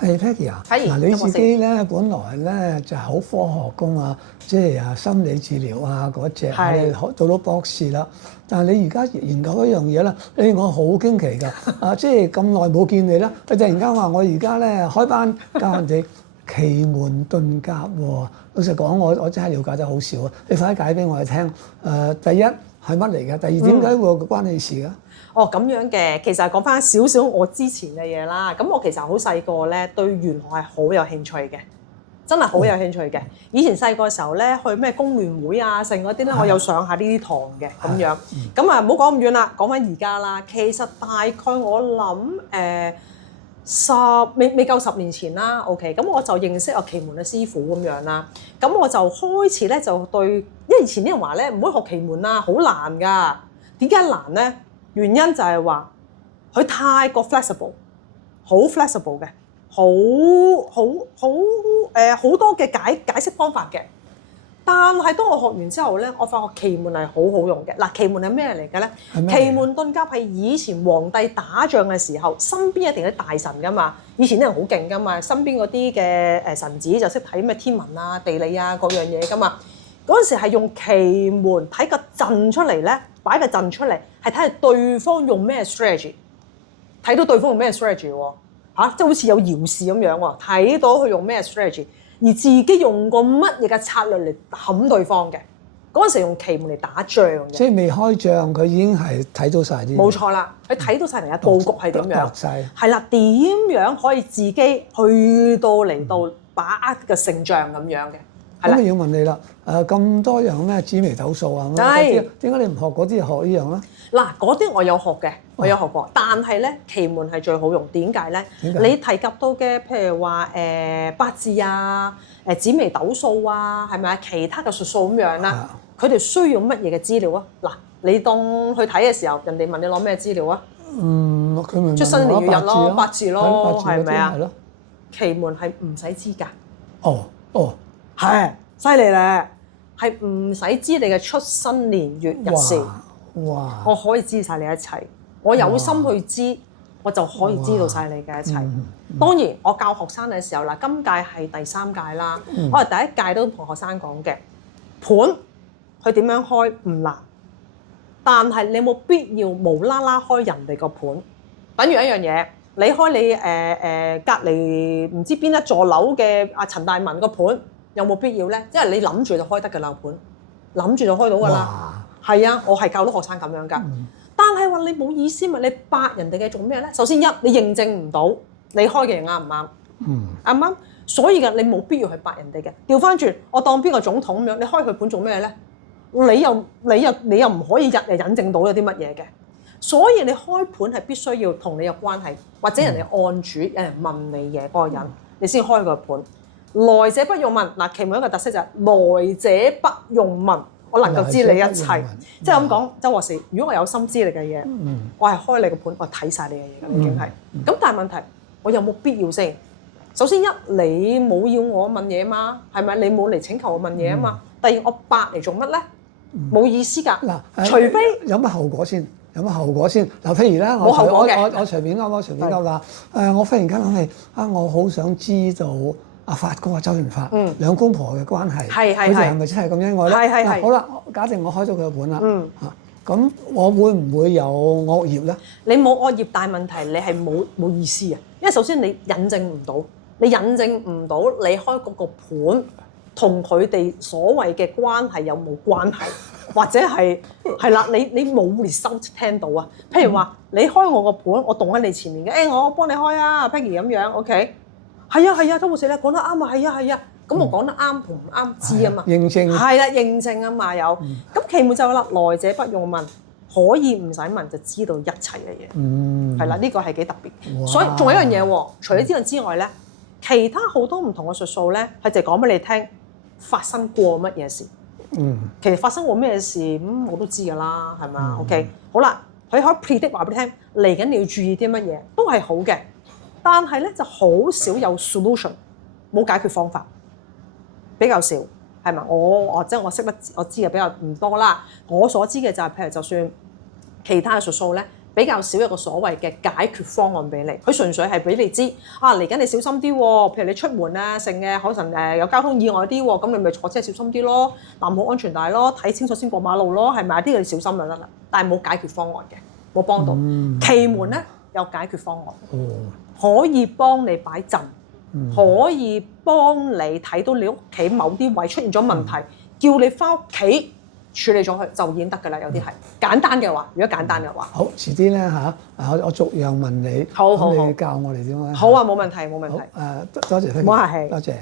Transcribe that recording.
係 Peggy 啊，嗱你自己咧本來咧就係好科學工啊，即係心理治療啊嗰隻，你做到博士啦。但係你而家研究一樣嘢咧，我好驚奇㗎，即係咁耐冇見你啦，你突然間話我而家咧開班教人哋奇門遁甲喎。老實講，我真係了解得好少啊，你快啲解俾我哋聽。第一係乜嚟嘅？第二點解會關你事嘅？哦，咁樣嘅，其實講翻少少我之前嘅嘢啦。咁我其實好細個咧，對玄學係好有興趣嘅，真係好有興趣嘅。以前細個時候咧，去咩工聯會啊，剩嗰啲咧，我有上下呢啲堂嘅咁樣。咁啊，唔好講咁遠啦，講翻而家啦。其實大概我諗未夠10年前啦。OK，咁我就認識奇門嘅師傅咁樣啦。咁我就開始咧就對，因為以前啲人話咧唔好學奇門啊，好難㗎。點解難咧？原因就係話佢太過 flexible， 好 flexible 嘅，好多嘅解釋方法嘅。但係當我學完之後咧，我發覺奇門係好好用嘅。嗱，奇門係咩嚟嘅咧？奇門遁甲係以前皇帝打仗嘅時候，身邊一定有啲大臣噶嘛。以前啲人好勁噶嘛，身邊嗰啲嘅臣子就識睇咩天文啊、地理啊各樣嘢噶嘛。嗰陣時係用奇門睇個陣出嚟咧，擺個陣出嚟係睇下對方用咩 strategy， 睇到對方用咩 strategy 喎，即係好似有遙視咁樣喎，睇到佢用咩 strategy， 而自己用過乜嘢嘅策略嚟冚對方嘅。嗰陣時用奇門嚟打仗嘅，即係未開仗佢已經係睇到晒啲。冇錯啦，佢睇到晒嚟嘅佈局係點樣，係啦，點樣可以自己去到嚟到把握嘅勝仗咁樣嘅。咁我要問你啦，咁多樣咩紫微斗數啊？點解你唔學嗰啲學呢樣咧？嗱，嗰啲我有學嘅，我有學過，但係咧奇門係最好用。點解咧？你提及到嘅譬如話八字啊、紫微斗數啊，係咪啊？其他嘅術數咁樣啦，佢哋需要乜嘢嘅資料啊？嗱，你當去睇嘅時候，人哋問你攞咩資料啊？佢咪出生年月日咯，八字咯，係咪啊？係咯。奇門係唔使知㗎。哦。係，犀利咧，係唔使知你嘅出生年月日時，哇！我可以知晒你一切，我有心去知，我就可以知道晒你嘅一切。當然，我教學生嘅時候嗱，今屆係第3屆啦，我係第一屆都同學生講嘅盤，佢點樣開唔難，但係你冇必要無啦啦開人哋個盤，等於一樣嘢。你開你隔離唔知邊一座樓嘅阿陳大文個盤，有冇必要咧？因為你諗住就開得嘅樓盤，諗住就開到㗎啦。係啊，我係教到學生咁樣㗎。但係話你冇意思嘛？你八人哋嘅做咩咧？首先你認證唔到你開嘅嘢啱唔啱？啱唔啱？所以你冇必要去八人哋嘅。調翻轉，我當邊個總統咁樣，你開佢盤做咩咧？你又唔可以引證到有啲乜嘢嘅。所以你開盤係必須要同你有關係，或者人哋案主有人問你嘢嗰個人，你先開個盤。來者不用問，嗱，奇門一個特色就係來者不用問，我能夠知你一切。即係咁講，周博士，如果我有心知你嘅嘢，我係開你個盤，我睇晒你嘅嘢㗎，已經係。咁但係問題，我有冇必要先？首先你冇要我問嘢嘛，係咪？你冇嚟請求我問嘢啊嘛。第二，我八嚟做乜咧？冇意思㗎。除非有乜後果先？有乜後果先？嗱，譬如咧，我隨便噏啦。我忽然間諗起我好想知道阿發哥啊，周潤發兩公婆嘅關係，佢哋係咪真係咁恩愛咧？好啦，假設我開咗佢個盤啦，咁我會唔會有惡業咧？你冇惡業，但係問題你係冇意思啊！因為首先你引證唔到，你開嗰個盤同佢哋所謂嘅關係有冇關係？或者係啦，你冇 result 聽到啊？譬如話你開我個盤，我動喺你前面嘅，我幫你開啊 Peggy 咁樣 ，OK？ 係啊，周博士咧講得啱啊，係啊，咁我講得啱同唔啱知啊嘛，認證係啦，認證啊嘛有。咁奇門就啦，來者不用問，可以唔使問就知道一切嘅嘢，係啦，呢個係幾特別。所以仲有一樣嘢喎，除咗呢樣之外咧，其他好多唔同嘅術數咧，係就講俾你聽發生過乜嘢事。其實發生過咩事我都知㗎啦，係嘛？OK， 好啦，佢可以 predict 話俾你聽，嚟緊你要注意啲乜嘢，都係好嘅。但係咧就好少有 solution， 冇解決方法，比較少，係咪？我我識得我知嘅比較唔多啦。我所知嘅就係譬如就算其他嘅術數咧，比較少一個所謂嘅解決方案俾你，佢純粹係俾你知啊，嚟緊你小心啲喎，譬如你出門啊，成嘅可能有交通意外啲喎，咁你咪坐車小心啲咯，攬好安全帶咯，睇清楚先過馬路咯，係咪啊？呢個你小心就得啦，但係冇解決方案嘅，冇幫到。奇門咧有解決方案，可以幫你擺陣，可以幫你睇到你屋企某啲位出現咗問題，叫你翻屋企處理咗佢就已經得㗎啦。有啲係簡單嘅話，如果簡單嘅話，好遲啲咧嚇，我逐樣問你，好，你教我哋點樣？好啊，冇問題，冇問題。多謝，唔好客氣，多謝。